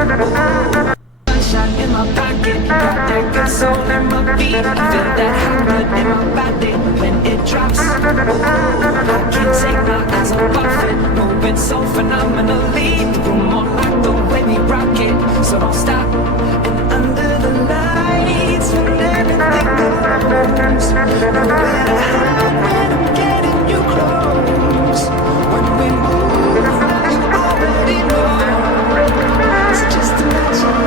Sunshine in my pocket, got that good soul in my feet. I feel that hot blood in my body when it drops. I can't take my eyes off it, moving so phenomenally. The room on like the way we rock it, so don't stop. And under the lights, when everything goes, no matter how when I'm getting you close. When we move, you already know. So just imagine.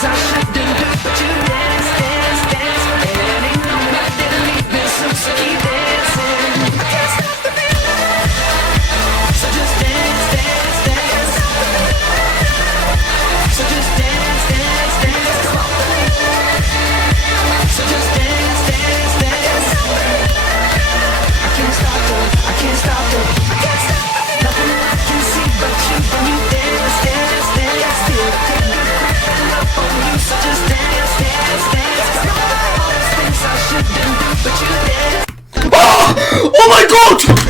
I shouldn't do, but you dance, dance, dance. And ain't nobody leaving soon, so keep dancing. I can't stop the feeling, so just dance, dance, dance. So just dance, dance, dance. Come on, so just dance, dance, dance. I can't stop it, I can't stop it, I can't stop it. Nothing I can see but you when you dance, dance, dance. Feel the creeping up on you, so just dance, dance, dance. All those things I shouldn't do, but you dance. Oh my god!